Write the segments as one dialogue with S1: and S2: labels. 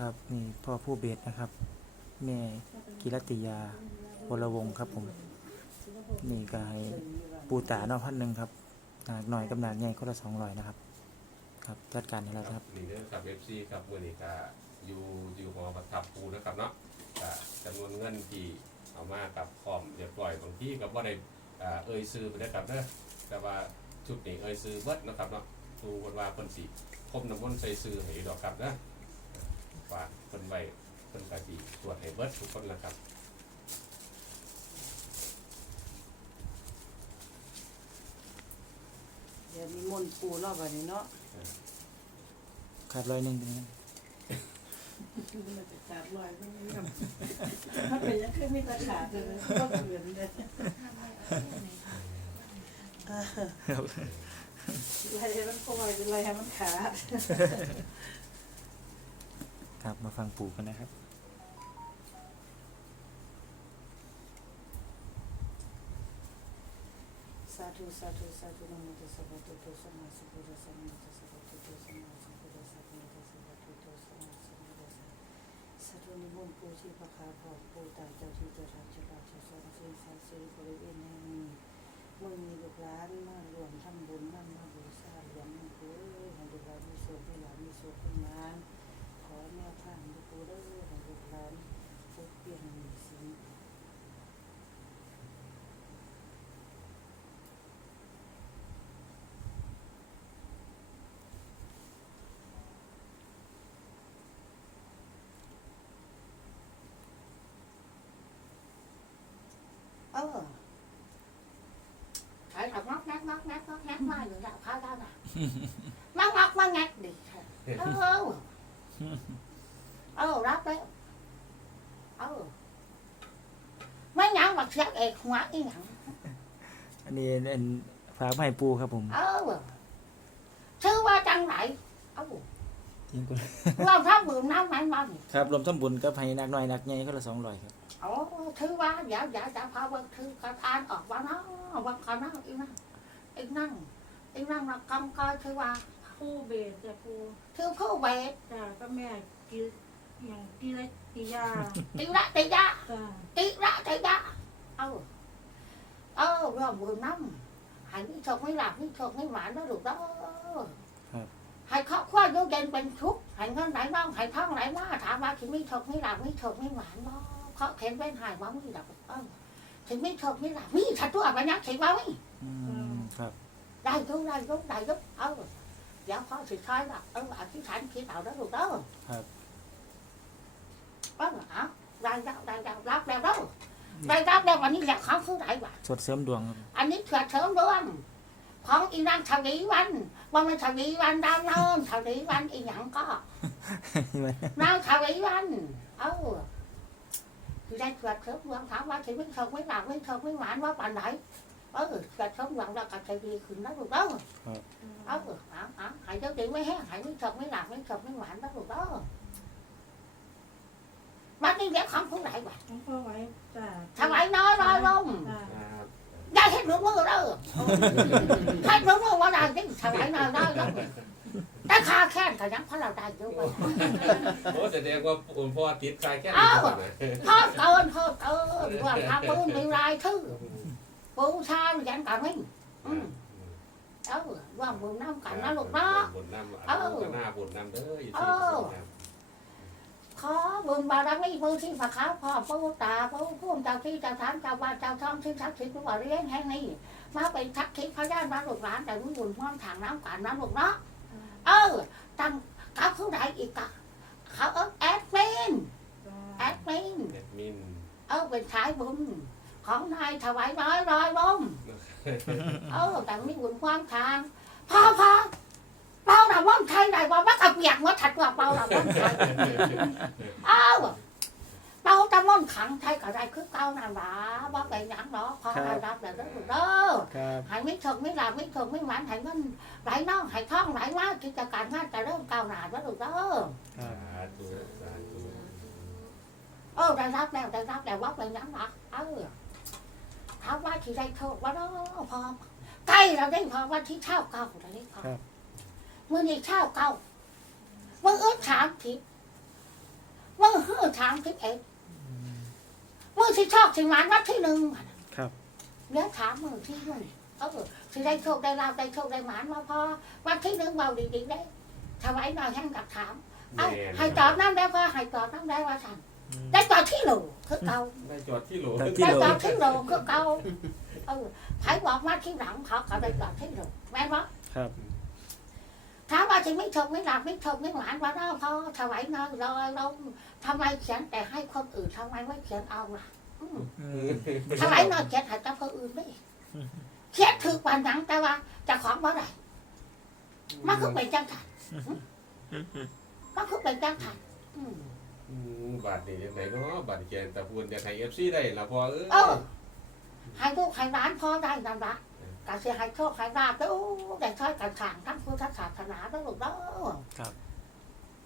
S1: ครับนี่พ่อผู้เบสนะครับ แม่กิรติยาวรวงครับผม นี่ก็ให้ปูตาเนอพันหนึ่งครับหนักหน่อยกับหนักใหญ่คนละสองร้อยนะครับ ครับจัดการให้แล้วครับ
S2: นี่เรื่องกับเอฟซีครับวันนี้ก็อยู่อยู่หอประทับปูนะครับเนาะก็จำนวนเงินที่เอามากับคอมเรียบร้อยบางที่กับว่าได้อ่าเอ่ยซื้อไปได้ครับเด้อแต่ว่าชุดนี้เอ่ยซื้อเบิดนะครับเนาะดูคนว่าคนสีคมน้ำมันต์ใส่ซื้อให้ดอกครับเด้อ ฝากคนไว้คนกะสีตรวจให้เบิดทุกคนละครับ
S3: เดี๋ยวมีมนต์ปูรอบอันนี้เนาะ
S1: ขาดร้อยหนึ่งเป็นไง
S3: มันจะขาดลอยไม่มีคำถ้าเป็นอยังคือมีแตะขาดเลยก็เกินเลยเออ
S1: ครับ
S3: ไรให้มันปล่อยไรให้มันขาด
S1: ครับมาฟังปู่กันนะครับ
S3: สาธุสาธุสาธุนะโมตัสสะภะคะวะโตสัมมาสัมพุทธัสสะนะโมตัสสะภะคะวะโตสัมมาสัมพุทธัสสะนะโมตัสสะภะคะวะโตสัมมาสัมพุทธัสสะสาธุนิมนต์ปู่ชีพคาพรปู่ตาเจ้าที่เจ้าทางเจ้าป่าเจ้าสอนสิ่งศักดิ์สิทธิ์บริเวณแห่งนี้เมื่อมีลูกหลานมารวมทำบุญนั่นมาบูชาหลวงปู่ให้ลูกหลานมีโชคมีลาภมีโชคมีงานข อแนวทางลูกปู่เด้อให้ลูกหลานพบเปลี่ยนหนี้สิน
S4: เออใช้กับงอกแงกงอกแงกงอกแงกมาอยู่แล้วเขาได้น่ะมางอกมาแงกดิเออ เออรับแล้วเออไม่หยังบักเสียเอกหัวอีหยัง
S1: อันนี้อันฝากมาให้ปู่ครับผม
S4: เออชื่อว่าจังไหนเอ้า
S1: ยังกู
S4: เราทำบุญน้ำไหนมัน
S1: ครับรวมทั้งบุญกับให้หนักหน่อยหนักใหญ่คนละสองร้อยครับ
S4: โอ้ถือว่าเดี๋ยวเดี๋ยวจะพาเบิ่งถือการอ่านออกว่าเนาะว่าเขาเนาะอีนั่งอีนั่งอีนั่งเรากำกอยถือว่า
S5: ผู้เบสจะผู้
S4: ถือผู้เวท
S5: จ้าก็แม่กิอย่างกิเลสกิยา
S4: ติระติยะ
S5: จ้า
S4: ติระติยะเออเออรอบบุญน้ำใหายนี่ชกไม่หลับนี่ชกไม่หวานแล้วลูกเด้อ
S1: ครับ
S4: ใหายครอบครัวอยู่เย็นเป็นทุกข์ใหายเงินไหลน้องใหายท่องไหลมาถามว่าถึงไม่ชกไม่หลับไม่ชกไม่หวานบ่เขาเข็นเป็นหายว่าไม่หลับเออถึงไม่ชกไม่หลับนี่ชัดตัวไปนักถึงว่าไม่
S1: อืมครับ
S4: ได้ทุกได้ทุกได้ทุกเออเดี๋ยวพ่อสิคอยละเอออธิษฐานคิดเอาแล้วลูกเด้อ
S1: ครับ
S4: เออเอาได้แล้วได้แล้วรับแล้วเด้อได้รับแล้ววันนี้แหละเขาคือไหนวะ
S1: สดเสริมดวงครับ
S4: อันนี้เถื่อเฉิมดวงของอีนางชวีวันว่ามันชวีวันดาวเนินชวีวันอีหยังก็นางชวีวันเออคือได้เถื่อเฉิมดวงถามว่าชีวิตเฉิมไม่หลับไม่เฉิมไม่หวานว่าปานไหน เออเถื่อเฉิมดวงแล้วก็จะดีขึ้นนะลูกเด้อเออเอาเอาหายเจ้าดีไม่แห้งหายไม่เฉิมไม่หลับไม่เฉิมไม่หวานนะลูกเด้อมันนี่เรียกคำผู้ไหนวะ
S5: ต้องพ่อไว้จ้า
S4: ทำไมน้อยลอยลง
S5: จ้า
S2: ครับ
S4: ได้เห็นหนูมือเด้อให้หนูมือว่าได้ที่ทำไมน้อยลอยลงแต่ขาแค้นก็ยังพอเราได้อยู่วะ
S2: โอ้แสดงว่าคุณพ่อติดใจแค่
S4: อ้าว
S2: นี้
S4: ทอดเกินทอดเกินว่าทำบุญมีรายชื่อ ปูชายันกันไม่อืมเออว่าบุญน้ำกันนะลูกเนาะ
S2: บุญน้ำ
S4: เออ
S2: หน้าบุญน้ำเด้ออยู่
S4: เอ
S2: ที่
S4: อขอบุญบารมีมือที่พระขาวพ่อปูตาปูพุ่มเจ้าที่เจ้าทางเจ้าบ้านเจ้าท้องที่ทักษิณผู้บริเวณแห่งนี้มาเป็นทักษิณพยานมาลูกหลานแต่บุญพร้อมทางน้ำกันนะลูกเนาะเออตั้งเขาผู้ใดอีกอะเขาเออแอดมินแอดมิน
S2: แอดมิน
S4: เออเป็นสายบุญ ของนายถวายน้อยรอยลมเออแต่มีบุญความทางพอพอเป่าดาว่อนไทยไหนว่าวักกับเปียกว่าถัดว่าเป่าดาว่อนไทยเออเป่าตะม่อนขังไทยก็ได้คือเก่านั่นหละว่าไปหยังเนาะพอได้รับแล้วเด้อลูกเด้อ
S1: ครับ
S4: หายไม่ถกไม่หลับไม่ถกไม่หวานหายเงินไหลน่องหายท่องไหลว่ากิจการงานจะเริ่มก้าวหน้าแล้วลูกเด้อ
S1: ครั
S2: สา
S1: บ
S2: ธุสาธุ
S4: เออได้รับแล้วได้รับแล้วว่าไปยังรักเออ ถามว่าที่ได้โทษว่าเนาะพอใกล้เราได้พอวันที่เช่าเก่าเราได้พอเมื่อนี้เช่าเก่าเมื่อเอื้อถามผิดถามทิพเอ็ดมือที่ชอบสิงานวัดที่หนึ่ง
S1: ครับ
S4: เลี้ยงถามมือที่หนึ่งเออสิได้โชคได้ลาบได้โชคได้หมานมาพอวันที่หนึ่งเบาดีๆได้ถวายหน่อยแห้งกับถาม เอา
S2: แม่น
S4: ให้ตอบน้ำได้พอให้ตอบน้ำได้ว่าสั่น ได้ตอบที่หนึ่งคือเก่า
S2: ได้จอดที่โหล
S1: แต่ที่
S4: ได้
S1: โหล
S4: ตอบที่หนึ่งคือเก่าเออใครบอกมาที่หลังเขาเขาได้ตอบที่หนึ่งแม่นบ่
S1: ครับ
S4: ถามว่าจะไม่ชมไม่หลับไม่ชมไม่หวานว่าเราพอถวายน้อยลอยลงทำไมเขียนแต่ให้คนอื่นทำไมไม่เขียนเอาล่ะอืม
S1: อืม
S4: ถวายน้อยเขียนให้แต่คนอื่นไม่เขียนถือวันหนังแต่ว่าเจะของบ่ได้มันคือเป็นจังถันมันคือเป็นจังถันอืม
S2: อืมบาทนี่ยังไงเนาะบาทเกียนแต่พูนอยากให้เอฟซีได้ละพอเออ
S4: เออให้ลูกให้ร้านพอได้นั่นละกาเสียให้โชคให้ลาบเด้อได้ช่วยกันสร้างทั้งพุทธศาสนาเด้อลูกเด้อ
S1: ครับ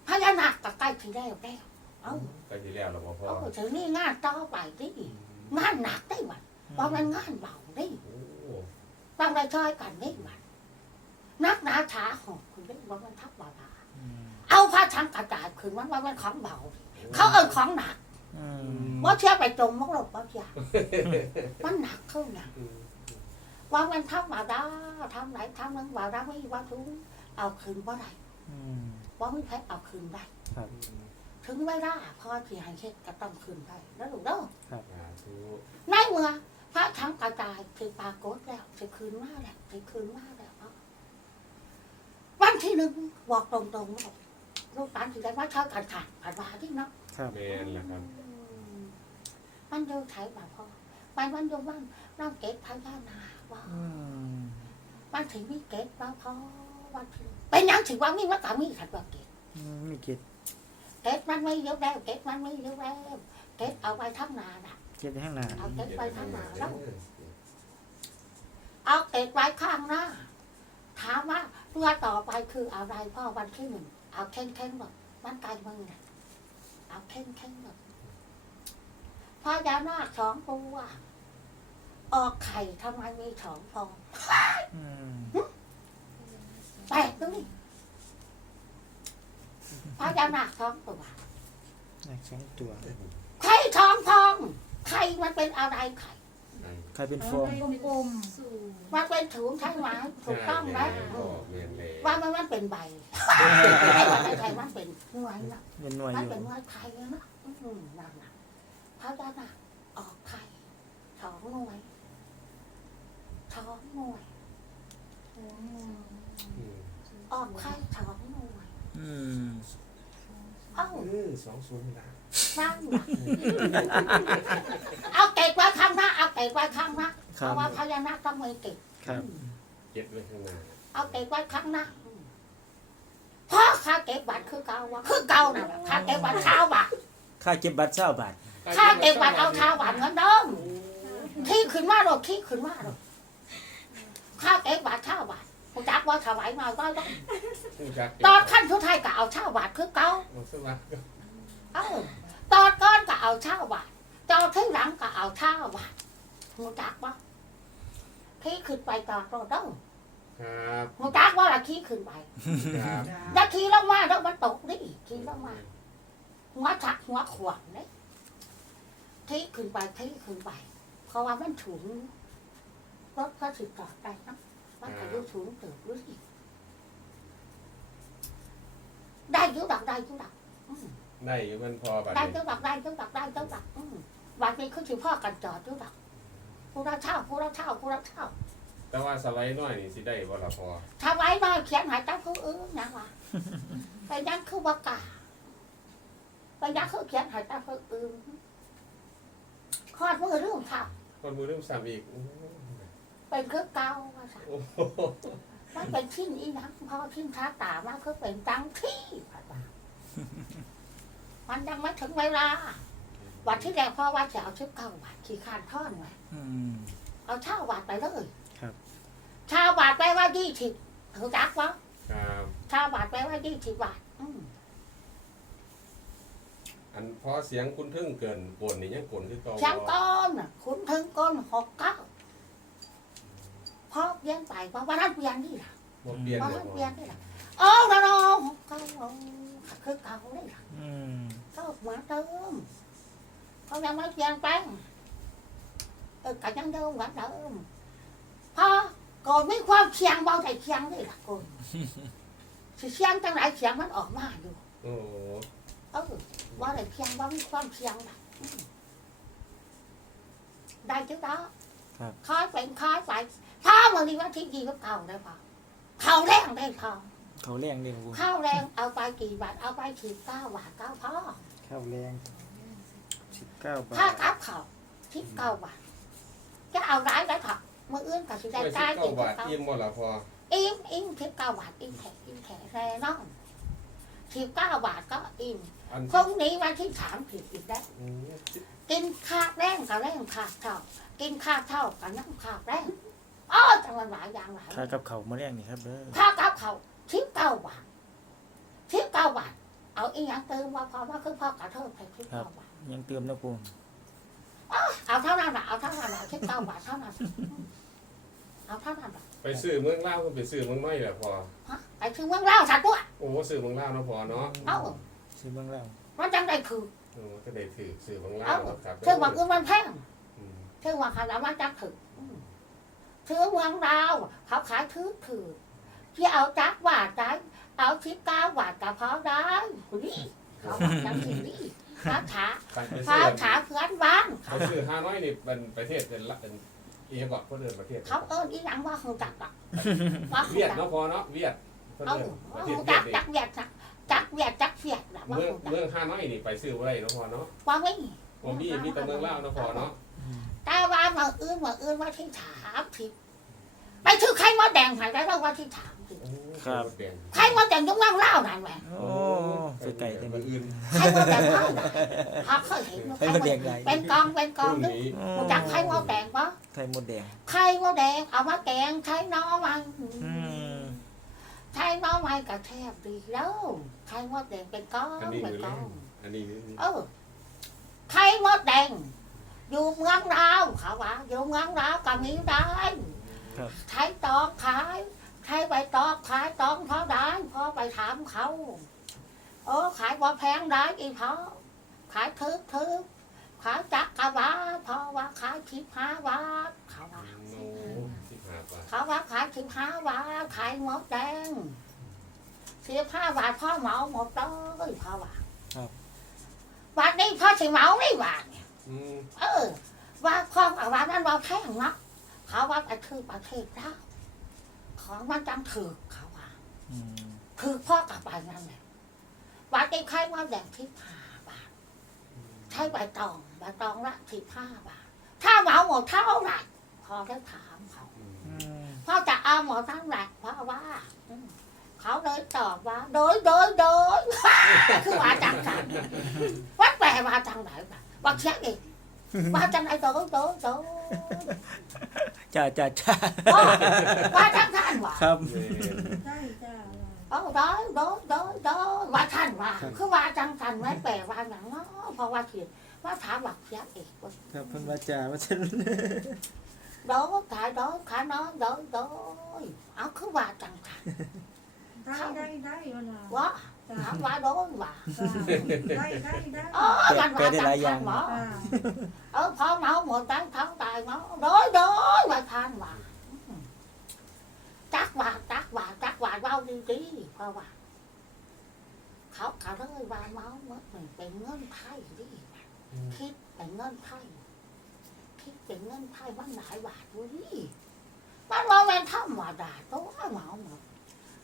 S4: พญานาคก็ใกล้ที่แล้วแล้วเอ้า
S2: ไปที่แล้วละบ่พอ
S4: เอาถึงนี่งานต่อไปดิงานหนักได้หมดเพราะมันงานเบาดิ
S2: โอ้
S4: ต้องได้ช่วยกันได้หมดนักหนาช้าหอกคุณได้ว่ามันทับเบาา
S1: อืม
S4: เอาผ้าทั้งกระจาดคืนมันว่ามันของเบา เขาเอินของหนัก
S1: อืม
S4: ว่าเชื่อไปจมมกหลบว่าเชื่อมันหนักขึ้นนะ
S2: อืม
S4: ว่ามันทับเบาดาทำไหนทำนึงเบาดาไม่ว่าทุงเอาคืนว่าไร
S1: อืม
S4: ว่าไม่แพ้เอาคืนได้
S1: ครับ
S4: ถึงเวลาพ่อที่ให้เช็ดก็ต้องคืนได้แล้วลูกเด้อ
S2: สาธุ
S4: ในเมื่อพระทั้งกระจายคือปรากฏแล้วจะคืนมาแล้วจะคืนมาแล้วเนาะวันที่หนึ่งบอกตรงๆว่า ลูกหลานที่ได้มาเช่ากันขาดกันวาที่เนาะ
S1: ครับ
S2: แม่นละครับ
S4: มันโยไถบ่าพ่อไปมันโยมันน้ำเก็บพญานาคว่า
S1: อืม
S4: มันถึงมีเก็บว่าพ่อวันที่เป็นหยังถึงว่ามีมันก็มีขัดว่าเก็บ
S1: อืมมีเก็ด
S4: เก็บมันไม่เยอะแล้วเก็บมันไม่เยอะแล้วเก็บเอาไว้ทำนาน่ะ
S1: เก็ดข้างหน้า
S4: เอาเก็บไว้ทำนาแล้ว เอาเก็บไว้ข้างหน้า ถามว่าตัวต่อไปคืออะไรพ่อวันที่หนึ่ง เอาเข่งเข่งๆแบบมันไกลมึงน่ะเอาเข่งเข่งๆแบบพญานาคสองตัวออกไข่ทำไมมีสองฟอง
S1: อืม
S4: แปลกตรงนี้พญานาคสองตัว
S1: อยากสองตัว
S4: ไข่สองฟองไข่มันเป็นอะไรไข่
S1: ใครเป็นฟอง
S5: กลมๆสูง
S4: มันเป็นถุงใช่ไหมถูกต้องไหม
S2: แม่นเลย
S4: ว่ามันมันเป็นใบไข่มันเป็นหน่วยนะ
S1: เป็นหน่วย
S4: มั
S1: อนยู่
S4: เป็นหน่วยไข่นะอืมนั่นนะพระเจ้าน่ะออกไข่สองหน่วยสองหน่วย
S5: โอ้โห
S2: อืม
S4: ออกไข่สองหน่วย
S1: อืม
S4: เอ้า
S2: เออสองศูนย์ละ
S4: นั่ นน่ะเอาเก็บไว้ข้างหน้าเอาเก็บไว้ข้างหน้า
S1: ค
S4: เพ
S1: รับ
S4: ราะว่าพญานาคต้องมีเก็บ
S1: ครับ
S2: เก็บไว้ข้างหน้า
S4: เอาเก็บไว้ข้างหน้าอืมเพราะค่าเก็บบัตรคือเก่าวะคือเก่าน่ะค่าเก็บบัตรเช้าบาท
S1: ค่าเก็บบัตรเช้าบาท
S4: ค่าเก็บบัตรเอาเช้าบาทเงินเดิมขี้ขึ้นมาหรอกขี้ขึ้นมาหรอกข้าเก็บบาทเช่าบาทกูจักว่าถวายมาก็ต้อง
S2: ผู้จัก
S4: ตอนขั้นทุดท้ายก็เอาเช่าบาทคือเก่า
S2: เอาสวัสดิ์
S4: เอ้าตอนก้อนก็เอาเช่าบาทตอนที่หลังก็เอาเช่าบาทกูจักว่าขี้ขึ้นไปตอนรถต้อง
S2: ครับ
S4: กูจักว่าละขี้ขึ้นไป
S2: ครับ
S4: แล้วขี้ลงมาแล้วมันตกนี่ขี้ลงมาหัวชักหัวขวางเนี่ยขี้ขึ้นไปขี้ขึ้นไป เพราะว่ามันถุงรถก็สิจอดได้นะมันก็ดูสูงเติบรู้สิได้อยุดักได้อยุดักอืม
S2: ได้อยู่มันพอบัด
S4: ได้
S2: นี้
S4: อยุดักได้อยุดักได้อยุดักอืมวันนี้คือสิพ่อกันจอดอยุดักกูรับเช่ากูรับเช่ากูรับเช่า
S2: แต่ว่าสไลด์น้อยนี่สิได้บ่ล่ะพอ
S4: ถ้าไว้น้อยเขียนใหายตั้งผู้อื่นนะวะไปยังคือว่ากล้าไปยังคือเขียนใหายตั้งผู้อื่นคอดมือเรื่องค่ะ
S2: คนมือเริ่มซ้ำอีกโอ้
S4: เป็นคือเก่าว่าซะ
S2: โห
S4: มันเป็นชิ้นอีนักพอชิ้นท้าตามันคือเป็นตังที่ว่า มันยังไม่ถึงเวลา วันที่แรกพ่อว่าจะเอาชิบเก้าบาทขี่คานท่อนไว้
S1: อืม
S4: เอาเช่าบาทไปเลย
S1: ครับ
S4: เช่าบาทไปว่ายี่สิบถูกจักวะ
S2: ครับ
S4: เช่าบาทไปว่ายี่สิบบาทอืม
S2: อันพอเสียงคุณทึ่งเกินกวนนี่ยังกวนคือเก่า
S4: ช่างก้อนน่ะคุณถึงก้อนหกเก้าพ่อเปลี่ยนไปเพราะว่านั้นเปลี่ยนนี่แหละ
S2: บ่เปลี่ยน
S4: เพราะ
S2: บ่
S4: นั้น
S2: พ
S4: เปลี่ย
S2: อน
S4: นี่แหละโอ้โนโนหกเก้าโอ้ขคือเก่าเลยล่ะ
S1: อืม
S4: ก็เหมือนเดิมเขายังไม่เปลี่ยนแปลงเออก็ยังเดิมเหมือนเดิมพอก่อนไม่ความเคียงเบาใจเคียงเลยล่ะคุณสิเคียงจังไรเคียงมันออกมาอยู่
S2: โอ้
S4: เออว่าอะไรเคียงว่ามีความเคียงล่ะอืมได้จุด đó
S1: ครับ
S4: คอยเป็นคอยไปถ้าวันนี้วันที่ดีก็เก่าได้พอเขาแรงได้พอ
S1: เขาแรงเด้อปู
S4: ข้าวแรงเอาไปกี่บาทเอาไปสิบเก้าบาทเก้าพ่อ
S1: ข้าวแรงสิบเก้าบา
S4: ถ้า
S1: ท
S4: กับเขาสิบเก้าบาท จะเอาร้ายได้ค่ะมื่ออื่นก็สิได้
S2: ไม่สิ
S4: จ่าย
S2: เก้า
S4: สิบบา
S2: ท
S4: เก้า
S2: อิ่มบ่ล่ะพอ
S4: อิ่มอิ่มสิบเก้าบาทอิ่มแขกอิ่มแขกแน่นอนสิบเก้าบาทก็อิ่ม
S2: อัน
S4: พรุ่งนี้วันที่สามผิดอีกแล้ว
S2: อืม
S4: กินข้าวแรงกับแรงข้าวเท่า กินข้าวเท่ากับน้ำข้าวแรงอ๋อจังหวะหลายอย่างหลาย
S1: ค่ากับเขาวมาแรงนี่ครับเด้อ
S4: ข้าวกับเขาสิบเก้าบาทสิบเก้าบาท เอาอีกอย่างเติมมาพอว่าคือพ่อกระเทิบไปสิบเก้าบาท
S1: ยังเติมนะปู
S4: เอาเท่านั้นแหละเอาเท่านั้นแหละสิบเก้าบาทเท่านั้นเอาเท่านั้นแหละ
S2: ไปซื้อเมืองลาวก็ไปซื้อเมืองน้อยแหละพอ
S4: ฮะไปถึงเมืองเล่าวสัตว์ด้วย
S2: โอ้ซื้อเมืองลาวเนาะพอเนาะ
S4: เอ้า
S1: ซื้อเมืองแล้ว
S4: มันจังได้คือ
S2: โอ้ก็ได้ถือซื้อเมืองลาวครับ
S4: เชื่อว่าอื่นมันแพง
S2: อืม
S4: เชื่อว่าขนาดมันจักถืออืมถือเมืองดาวเขาขายถือถือ ที่เอาจักบาทได้เอาสิบเก้าบาทกับพอได้นี่เขาบอกจังสินี่ภาษา
S2: ไปไป
S4: ภา
S2: ซื้อ
S4: ษาเพื่อนบ้าน
S2: ไปซื้อฮานอยนี่เป็นประเทศเป็นละเป็นอีกก่อนเพื่อเดินประเทศ
S4: เขาเอิ้นอีหยังว่าคงจักอะว่าคง
S2: เวียด
S4: จัก
S2: เนาะพอเนาะเวียดเพื่อ
S4: เอ้า
S2: เดินประเท
S4: ค
S2: ศ
S4: ง
S2: เวี
S4: จั
S2: ย
S4: ก
S2: ดนี่
S4: จักเวียดจักจักเวียดจักเวียดนะว่า
S2: เมือง
S4: คงจัก
S2: เมืองฮานอยนี่ไปซื้อบ่ได้เนาะพอเนาะ
S4: ว่าไม่
S2: ผมมีมีแต่เมืองลาวเนาะพอเนาะ
S4: แต่ว่าเมื่ออื่นเมื่ออื่นว่าที่ถามทิไปถือใครมาแดงใครได้แล้วว่าที่ถามทิ
S2: โอ้
S1: ครับ
S2: เปลี่ยน
S4: ใครมาแดงยุ่งนั่งเล่านั่นแหละ
S1: โอ้ไปไก่แต่
S2: มื
S1: นี่
S2: ออื่น
S4: ใครมาแดงเล่าน่ะเขาเคยเห็นไหม
S1: ใครมาแดงใหญ่
S4: เป็นกองเป็นก
S2: พ
S4: อง
S2: รุ่ง
S4: นึก
S2: นี้
S4: รู้จักใครมาแดงปะ
S1: ไข่มดแดง
S4: ใครมาแดงเอามาแกงใครน้อมัน
S1: อืม
S4: ใครน้อมันกระแทบดีแล้วใครมาแดงเป็นกอง
S2: อันนี้
S4: เป็น
S2: มือกแร
S4: อง ง
S2: อันนี้
S4: เออใครมดแดง อยู่เมืองดาวเขาว่าอยู่เมืองดาวก็มีได้
S1: ครับ
S4: ใช้ตอกขาย ใช้ใบตอกขายตอกเท่าได้พอไปถามเขาเออขายบ่แพงได้อีพอขายทึกทึกขายจักกะบาทเพราะว่าขายสิบห้าบาทเขาว่า
S2: โอ้สิบห้าบาท
S4: เขาว่าขายสิบห้าบาทขายหมดแดงสิบห้าบาทพ่อเหมาหมดเลยพ่อว่าบาทนี้พ่อสิเหมาไม่บาทเนี่ย
S2: อืม
S4: เออ ว่าพ่อกับว่านั้นว่าแพงเนาะเขาว่าไปคือประเทศเรา ของมันจังถือเขาว่า
S1: อืม
S4: คือพ่อกับไปนั่นแหละบาทนี้ใครว่าแดงที่ห้าบาทใช้ใบตองใบตองละสิบห้าบาท ถ้าเหมาหมดเท่าไหร่พอได้ถามเขา
S2: อืม
S1: อืม
S4: พ่อจะเอาหมดทั้งหลักเพราะว่าอืมเขาเลยตอบว่า โดยโดยโดยคือว่าจังสันว่าแปลว่าจังไหนบ่ะว่าเช็คอีกว่าจัง ไหนโดยโดยโดย
S1: จ้าจ้าจ้า
S4: ว่าว่าจังท่านว่า
S1: ครับ
S2: แม่น
S5: ได้จ้า
S4: โอ้โดยโดยโดยโดยว่าท่านว่าคือว่าจังสันไม่แปลว่าอย่างเนาะเพราะว่าคือว่าถามว่าเช็คอีกว่า
S1: ครับเพิ่นว่าจ้าว่าฉัน
S4: โดยขายโดยขายน้อยโดยโดยเอาคือว่าจังสัน
S5: ได้ได้ได้วะ นะ
S4: ว่า
S5: จ้า
S4: ถามว่าโดยว่า
S5: ได้ได้ได้
S4: เออมันว่าจังสันหมอ
S5: จ้า
S4: เออพอเมาหมดตั้งทั้งตายเมาโดยโดยว่าทานว่าจักว่าจั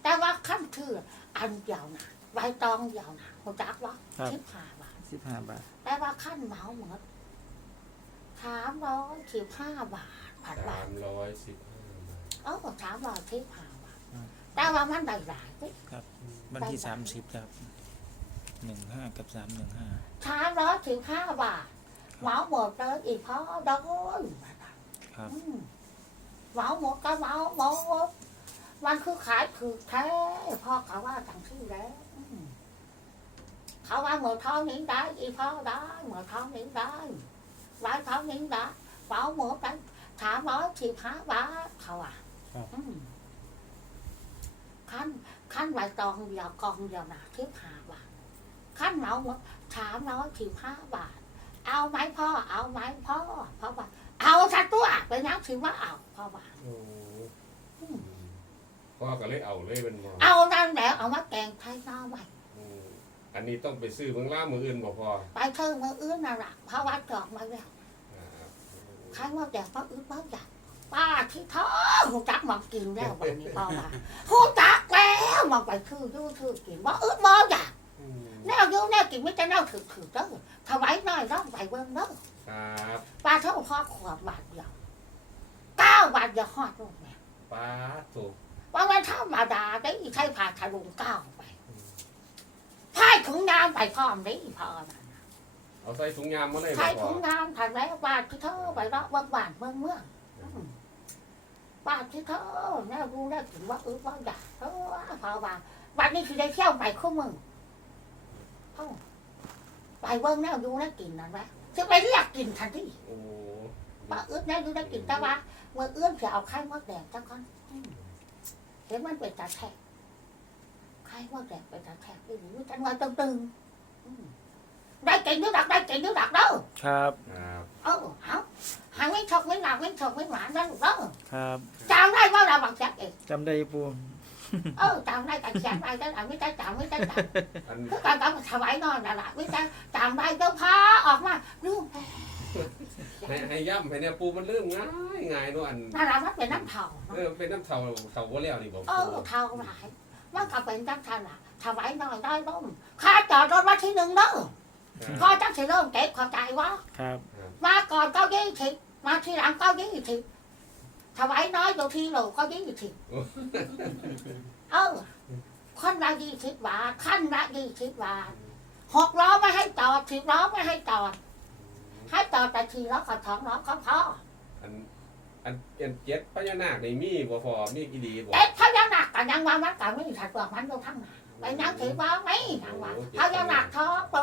S4: กว่าจักว่าเว้าดีดีๆเพราะว่าเขาเขาเลยว่าเมาเมื่อมันเป็นเงินไทยดิคิดเป็นเงินไทยคิดเป็นเงินไทยมันหลายบาทดูดิมันว่าแม่นธรรมดาตัวเมาหมดแต่ว่าขั้นคืออันเดียวนะใบตองเดียวนะเขาจักว่าคิดห้าบาท
S1: สิบห้าบาท
S4: แต่ว่าขั้นเหมาหมดสามร้อยสิบห้าบาทผัดบา
S2: สา
S4: ท
S2: มร้อยสิบห้าบาท
S4: เออสามร้อยสิบห้าบาทแต่ว่ามันได้หลายเด้
S1: วันที่สามสิบครับหนึ่งห้ากับสามหนึ่งห้า
S4: สามร้อยสิบห้าบาทเหมาหมดเลยอีกพอโดน
S1: ครับ
S4: อืมเหมาหมดก็เหมาหมด มันคือขายถือแท้พ่อเขาว่าจังที่แล้วอืมเขาว่าเหมือนเท่านี้ได้อีพ่อได้เหมือนเท่านี้ได้ไว้เท่านี้ได้เหมาหมดไปสามร้อยสิบห้าบาทเขาว่า
S1: ครับ
S4: อืมขั้นขั้นใบตองเดียวกองเดียวนะทิพหาบาทขั้นเหมาหมดสามร้อยสิบห้าบาท เอาไหมพ่อ เอาไหมพ่อพ่อว่าเอาสักตัวไปนับถือว่าเอาพ่อว่า
S2: โอ้ พ่อก็เลยเอาเลยเป็นบ่
S4: เอานั่นแหละเอามาแกงไทยน้าไว้
S2: อืมอันนี้ต้องไปซื้อเมืองล่ามืออื่นบ่พอ
S4: ไปเชิงมืออื่นน่ะละเพราะว่าจอกมาแล้ว
S2: ครับ
S4: ใครว่าแดกว่าอื่นว่าอยากป้าที่ท้อหูจักมากินแล้ววันนี้พ่อว่าหูจักแล้วมาไปคืออยูคือกินว่าอื่นว่าอยาก
S2: อืม
S4: แนวอยูแนวกินไม่จะแนวถือถือเด้อถวายน้อยร้องไปเบิ่งเด้อ
S2: ครับ
S4: ปลาเท่าพ่อขวบบาทเดียวเก้าบาทเดียวฮอดลูกแม่
S2: ป้าถูก
S4: ว่ามันธรรมดาได้อีใช้ผ่าทะลุเก้าไปพายถุงน้ำไปพร้อมได้อีพอนะ
S2: เอาใส่ถุงยามมาเลยบ่
S4: ใช้
S2: พอ
S4: ถุงน้ำทันแล้วบาทที่เธอไปรอบบ้านเมืองเมืองบาทที่เธอแน่รู้แน่ถึงว่าเออว่าอยากเออพอบาบัดนี้คือได้เที่ยวไปคู่มึงเอ้าไปเบิ่งแน่รู้แน่กินนั่นแหละจะไปเรียกกินทันที
S2: โอ้
S4: ว่าเอื้อแน่รู้แน่กินแต่ว่าเมื่อเอื้อจะเอาไข่มดแดงจังก่อนอืมเห็นมันเป็นตาแทกไข่มดแดงเป็นตาแทกอีหลีจังว่าตึงๆอืมได้กินนึกดักได้กินนึกดักเด้อ
S1: ครับ
S2: ครับ
S4: เออเอาหางไม่ชกไม่หลับไม่ชกไม่หวานนั่นเด้อ
S1: ครับ
S4: จำได้ว่าเราบังจักเอง
S1: จำได้อยู่ปู
S4: เออจำได้กันแขนไปได้หลังไม่ได้จำไม่ได้จ
S2: อันำ
S4: คือการทำถวายนอนน่ะล่ะไม่ได้จำได้เจ้าพาออกมาลืม
S2: ให้ให้ย่ำให้เนี่ยปูมันเริ่มง่ายง่ายเนาะอัน
S4: น่ารักมันเป็นน้ำเผา
S2: เออเป็นน้ำเท่าเท่าบ่แล้วนี่บ่
S4: เอ
S2: ปู
S4: อเท่าหลายมันก็เป็นจังทันล่ะถวายนอนได้ร่มค่าจอดรถมาที่หนึ่งเด้อพอจังสิเริ่มเก็บเข้าใจวะ
S1: ครับ
S4: มาก่อนก็ยี่สิบมาทีหลังก็ยี่สิบถวายน้อยอยู่ที่โหลก็ยี่สิบเออคนละยี่สิบบาทขั้นละยี่สิบบาทหกล้อไม่ให้จอดสิบล้อไม่ให้จอด ให้จอดแต่ทีล้อกับสองล้อก็พอ
S2: อันอันอันเจ็ดพญานาคนี่มีบ่พอมีกี่ดีบ่
S4: เอ๊ะพญานาคกันยังว่ามันกันไม่ถัดตัวมันดูทั้งนั้นไปนั่งถือว่าไม่ยังว่าพญานาคท้องโต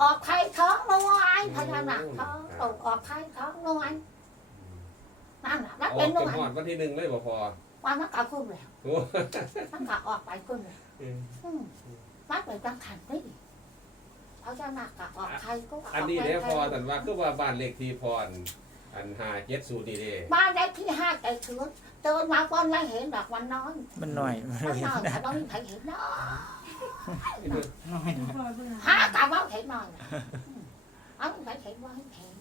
S4: ออกไข่ท้องน้อยพญานาคท้องโตออกไข่ท้องน้อยนั่นแหละมัน
S2: ออ
S4: เป็น
S2: ก
S4: น้
S2: เป็
S4: อนย
S2: ฮอดวันที่หนึ่งเลยบ่พอ
S4: ว่ามันก็พุ่งแล้ว
S2: โอ้
S4: มันก็ออกไปพุ่งแล้ว
S2: เออ
S4: อืมมันเป็นจังขันนี่ เขาจะหนักกับออกใครก็ออก
S2: อันนี้
S4: ไป
S2: เด้พอ
S4: ใคร
S2: แต่ว่าคือว่าบ้านเลขที่พรอันห้าเจ็ดศูนย์นี่เด้
S4: บ้านได้ที่ห้าใจชื้นเดินมาวันไม่เห็นดอกวันนอน
S1: มันหน่อย
S4: มันนอนแต่ว่าไม่มีใครเห็นเนาะ
S1: น้อยหน่อย
S5: พ่อเพิ่ง
S4: ห้าตาว่าเห็นนอนอืมเอาไม่เห็นว่าเห็น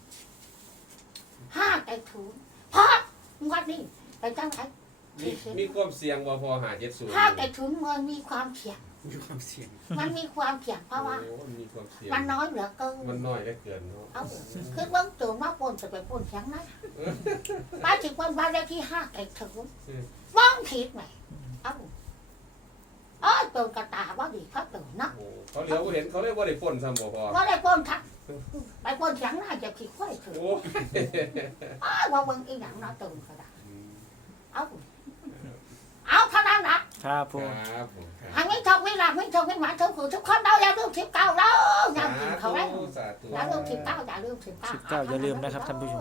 S4: ห้าใจชื้นเพราะวันนี้เป็นจังไร
S2: มีมีความเสี่ยงบ่พอห้าเจ็ดศูนย์
S4: ห้าใจชื้นมันมีความเสี่ยง
S6: มีความเสี่ยง
S4: มันมีความเสี่ยงเพราะว่า
S2: โอ้มันมีความเสี่ยง
S4: มันน้อยเหลือเกิน
S2: มันน้อยเหลือเกินเนาะ
S4: เอาคือเบิ่งตัวมาปนจะไปปนเสียงนะป้าถึงวันบ้านเลขที่ห้าไก่ถึงบ้องผิดไหมเอาเอ้ยตัวกระตาว่าดีเขาตัวเนาะ
S2: โอ้เขาเหลียวบ่เห็นเขาเลยบ่ได้ฝนซ้ำบ่พอ
S4: ว่าได้ปนทักไปปนเสียงน่าจะผิดค่อยถึง
S2: โอ้
S4: อ้าวว่าเบิ่งอีหยังเนาะตัวกระตาเอาเอาเท่านั้นละ
S1: ครับปู
S2: ครับผมครับ
S4: ทางนี้ชอบไม่หลับไม่ชอบไม่หวานชอบขืนทุกคนเราอย่าลืมสิบเก้าแล้วอย่าลืมเขาแล้ว
S2: สาธุ
S4: อย่าลืมสิบเก้าอย่าลืมสิบเก้า
S1: สิบเก้าอย่าลืมนะครับท่านผู้ชม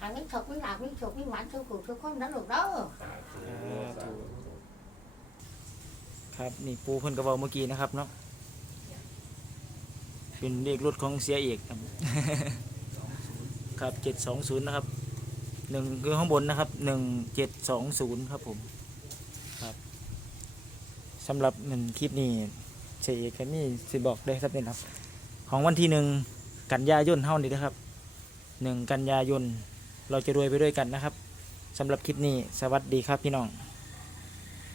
S4: ทางนี้ชอบไม่หลับไม่ชอบไม่หวานชอบขืนทุกคนนะลูกเด้อ
S2: สาธุสาธุ
S1: ครับนี่ปูเพิ่นกระเบาเมื่อกี้นะครับเนาะเป็นเลขรถของเสียเอกครับครับเจ็ดสองศูนย์นะครับหนึ่งคือข้างบนนะครับหนึ่งเจ็ดสองศูนย์ครับผมครับ สำหรับหนึ่งคลิปนี้เฉยเอกก็มีสิบอกได้ครับนี่ครับ ของวันที่หนึ่งกันยายนเท่านี้นะครับหนึ่งกันยายนเราจะรวยไปด้วยกันนะครับสำหรับคลิปนี้สวัสดีครับพี่น้อง